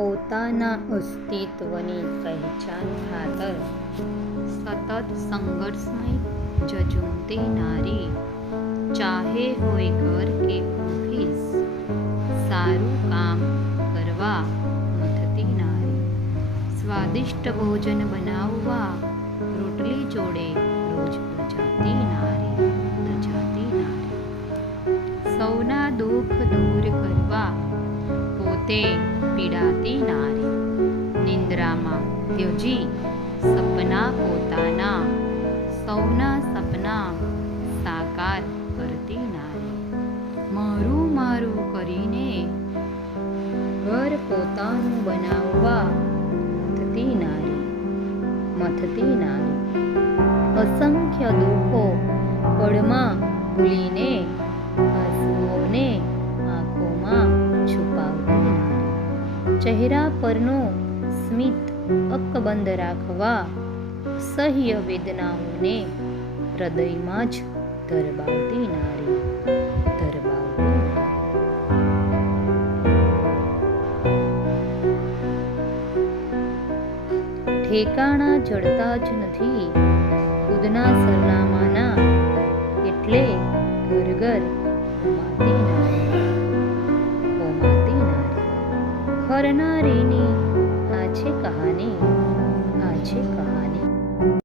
પોતાના અસ્તિત્વની પહેચાન ખાતર સતત સંઘર્ષમય ઝઝૂમતી નારી, ચાહે હોય ઘર કે ઓફિસ, સારું કામ કરવા મથતી નારી, સ્વાદિષ્ટ ભોજન બનાવવા રોટલી જોડે રોજ લજાતી નારી, સૌના દુઃખ દૂર કરવા પોતે પીડાતી નારી, નિંદ્રામાં ત્યજી સપના પોતાના, સૌના સપના સાકાર કરતી નારી, મારું મારું કરીને ઘર પોતાનું બનાવવા મથતી નારી, અસંખ્ય દુઃખો પળમાં ભૂલીને આંસુઓને આંખોમાં છુપાવતી નારી, ચહેરા પરનું સ્મિત અકબંધ રાખવા સહ્ય વેદનાઓને હૃદયમાં જ દરબાવતી નારી, ઠેકાણા જડતા જ નથી ખુદના સરનામાના, એટલે ઘર ઘર હોમાતી નારી, હરનારીની આ છે કહાની,